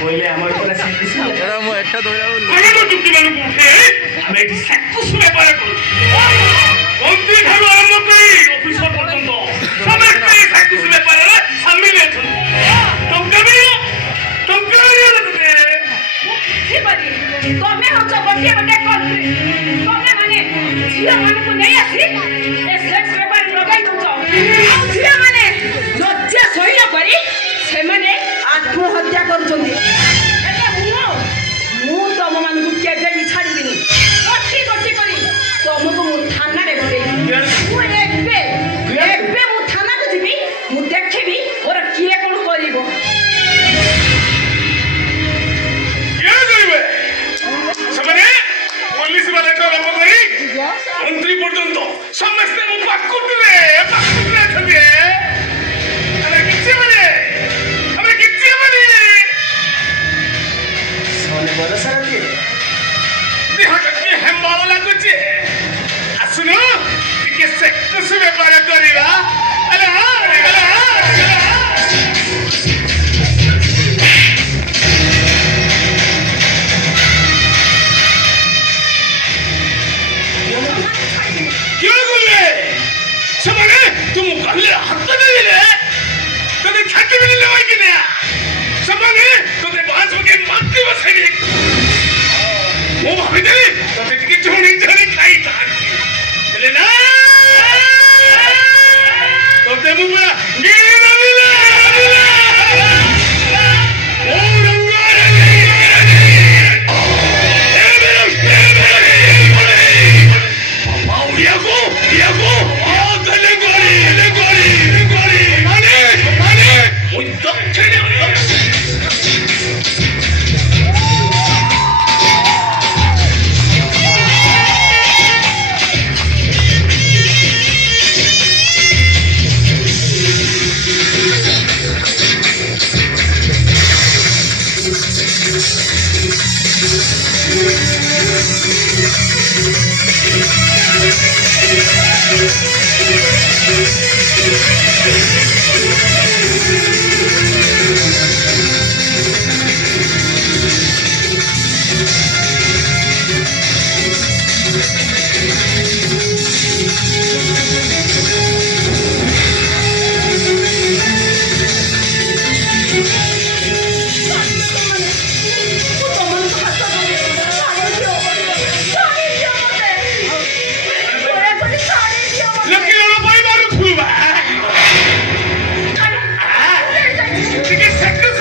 কইলে আমার উপরে সেক্সি এরা মো একটা ধরে বল আমি তো চুক্তি মানুষ উঠে আমি একটি সেক্টর ব্যাপারে করব মন্ত্রী ঠারু আরম্ভ করি অফিসার পর্যন্ত সমস্ত সেক্টর ব্যাপারে সামিল আছেন ତମେ ହଉଛ ଗୋଟିଏ ଗୋଟେ କଣ୍ଟ୍ରି ତମେ ମାନେ ଝିଅ ମାନଙ୍କୁ ନେଇ ଆସି ଏ ସେକ୍ସ ବେପାର ଲଗାଇ ଦଉଛ ଆଉ ଝିଅ ମାନେ ଲଜ୍ଜା ସହିଲା କରି ସେମାନେ ଆତ୍ମହତ୍ୟା କରୁଛନ୍ତି ହେଲେ ମୁଁ ତମ ମାନଙ୍କୁ କେବେ ବି ଛାଡ଼ିବିନି ଗୋଟି ଗୋଟି କରି ତମକୁ ମୁଁ ଥାନାରେ ପକେଇବି ମୁଁ ଏବେ ମୁଁ ଥାନାକୁ ଯିବି ମୁଁ ଦେଖିବି ମୋର କିଏ କଣ କରିବ মন্ত্রী পর্যন্ত সমস্ত পাকুটরে থাকে আমরা কিচ্ছু মানে ସେମାନେ ବରସାର କିଏ ଦେହଟା ଟିକେ ହେମ୍ବାଳ ଲାଗୁଛି ଆସୁନ ଟିକେ ସେକ୍ସ ବେପାର କରିବା ଆରେ ସେମାନେ ତୁମ କହିଲେ ହାତ ଦେଇଲେ ତତେ ଛାତି ମିଳିଲେ କହିକିନା ସେମାନେ ତତେ ବାଁସ ପକେଇ ମାଟି ବସେଇଲେ ମୁଁ ଭାବିଥିଲି ତତେ ଟିକେ ଝୁଣି ଝୁଣି ଖାଇଥାନ୍ତି ହେଲେ ନା ତତେ ମୁଁ ପୁରା ଗିଳି ଟିକେ ସେକ୍ସ